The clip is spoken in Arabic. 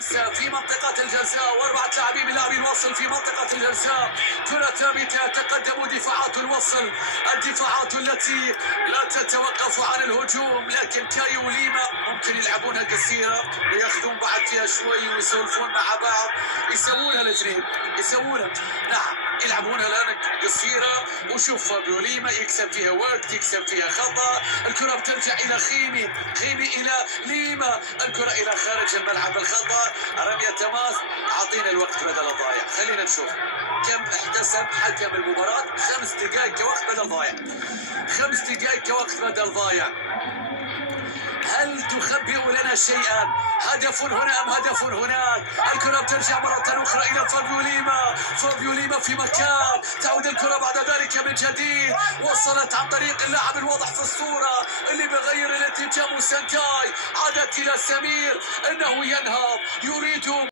في منطقة الجزاء، وأربعة لاعبين من لاعبي الوصل في منطقة الجزاء. كرة ثابتة، تقدم دفاعات الوصل، الدفاعات التي لا تتوقف عن الهجوم، لكن كايو وليما ممكن يلعبونها قصيرة وياخذون بعد فيها شوي ويسولفون مع بعض، يسوونها الاثنين، يسوونها. نعم، يلعبونها الان قصيرة. وشوف فابيو ليما يكسب فيها وقت، يكسب فيها خطأ. الكرة بترجع إلى خيمي، خيمي إلى ليما، الكرة إلى خارج الملعب، الخطأ. رمية تماس. أعطينا الوقت بدل الضايع، خلينا نشوف كم احتسب حكم المباراة. 5 دقائق كوقت بدل ضايع، 5 دقائق كوقت بدل ضايع. هل تخبئ لنا شيئا؟ هدف هنا أم هدف هناك؟ الكرة بترجع مرة أخرى إلى فابيو ليما، فابيو ليما في مكان، تعود الكرة بعد ذلك من جديد، وصلت عن طريق اللاعب الواضح في الصورة اللي بغير الاتجاه، سانكاي، عادت إلى سمير، إنه ينهض، يريد